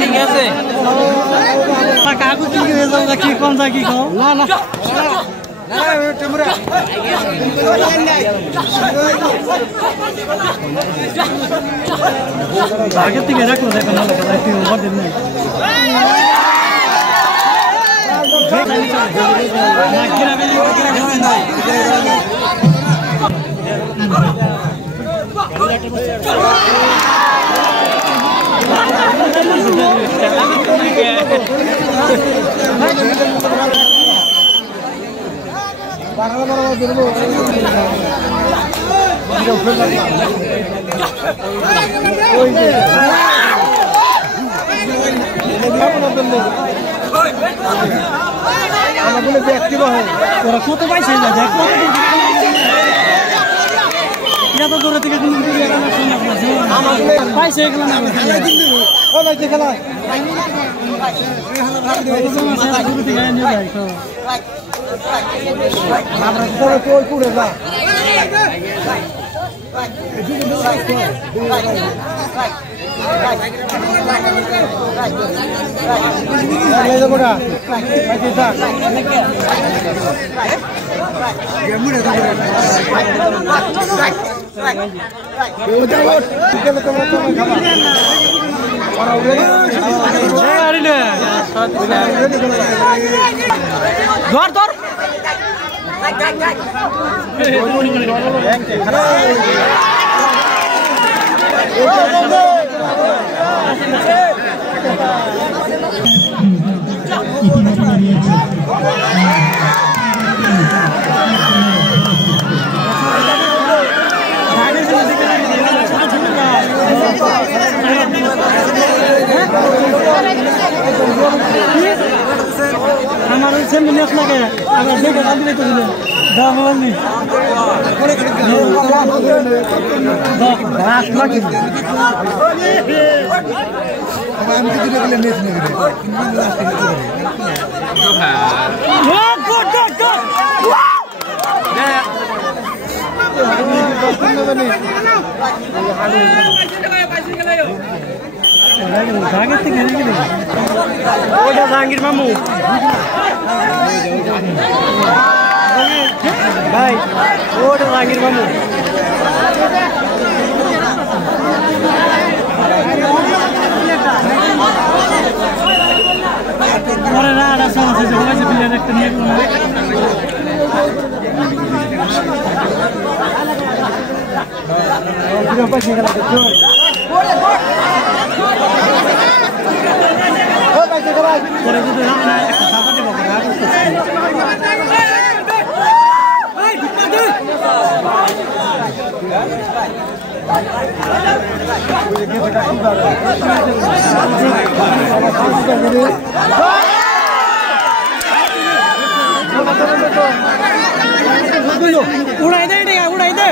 ঠিক আছে কাকু কি হয়ে যাও কি কম যা কি কম না না আগের থেকে রাখলো দেখো না কত পাইছে এত দূরে থেকে পাইছে খেলা ধর ধর আমার সেমনি নেট লাগে আমার দেখে গাল দিতে দিলে দাম হয়নি বাস লাগে আমি তো দিলে নেট নেবে জাহাঙ্গীর মামু ভাই ওটা জাহাঙ্গীর মামু পরে না একটা নিয়ে उड़ाई दे उड़ाई दे